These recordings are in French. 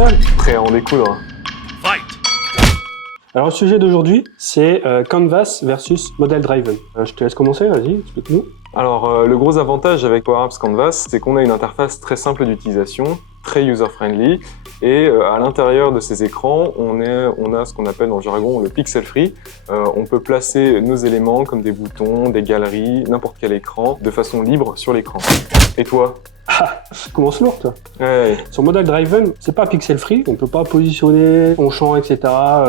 Battle? Prêt à en découdre. Alors le sujet d'aujourd'hui, c'est Canvas versus Model Driven. Je te laisse commencer, vas-y, explique-nous. Alors, le gros avantage avec Power Apps Canvas, c'est qu'on a une interface très simple d'utilisation, très user-friendly, et à l'intérieur de ces écrans, on a ce qu'on appelle dans le jargon le pixel free. On peut placer nos éléments comme des boutons, des galeries, n'importe quel écran, de façon libre sur l'écran. Et toi? Ah, commence lourd, toi. Ouais. Sur Model Driven, c'est pas pixel free, on peut pas positionner son champ, etc.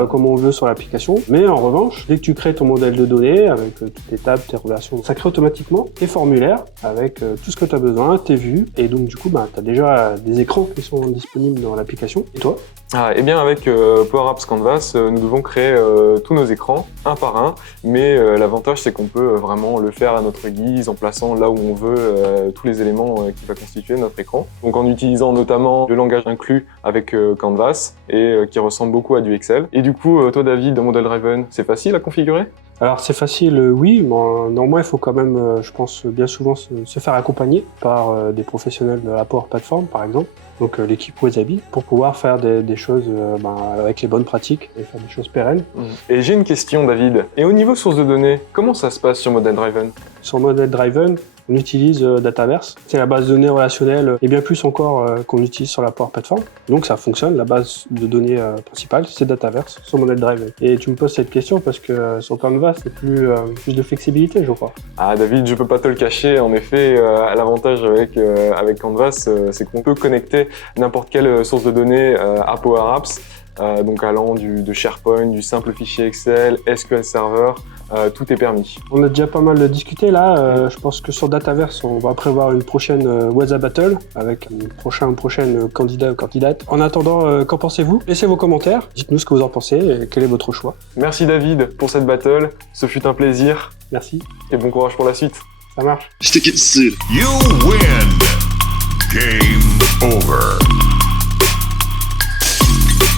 Comme on veut sur l'application. Mais en revanche, dès que tu crées ton modèle de données avec toutes tes tables, tes relations, ça crée automatiquement tes formulaires avec tout ce que tu as besoin, tes vues. Et donc du coup, tu as déjà des écrans qui sont disponibles dans l'application. Et toi? Eh bien avec Power Apps Canvas, nous devons créer tous nos écrans, un par un, mais l'avantage c'est qu'on peut vraiment le faire à notre guise, en plaçant là où on veut tous les éléments qui va constituer notre écran. Donc en utilisant notamment le langage inclus avec Canvas, et qui ressemble beaucoup à du Excel. Et du coup, toi David, dans Model Driven, c'est facile à configurer? Alors c'est facile, oui, mais néanmoins il faut quand même, je pense, bien souvent se faire accompagner par des professionnels de la Power Platform, par exemple, donc l'équipe Wasabi, pour pouvoir faire des choses avec les bonnes pratiques et faire des choses pérennes. Et j'ai une question David, et au niveau source de données, comment ça se passe sur Model Driven? Sur Model Driven, on utilise Dataverse. C'est la base de données relationnelle et bien plus encore qu'on utilise sur la Power Platform. Donc ça fonctionne, la base de données principale, c'est Dataverse sur Model Driven. Et tu me poses cette question parce que sur Canvas, c'est plus de flexibilité, je crois. Ah David, je peux pas te le cacher, en effet, l'avantage avec Canvas, c'est qu'on peut connecter n'importe quelle source de données à Power Apps, donc allant de SharePoint, du simple fichier Excel, SQL Server, tout est permis. On a déjà pas mal discuté là, je pense que sur Dataverse, on va prévoir une prochaine WhatsApp Battle avec un prochain candidat ou candidate. En attendant, qu'en pensez-vous? Laissez vos commentaires, dites-nous ce que vous en pensez et quel est votre choix. Merci David pour cette battle, ce fut un plaisir. Merci. Et bon courage pour la suite. Ça marche. Je te quitte. You win. Game over.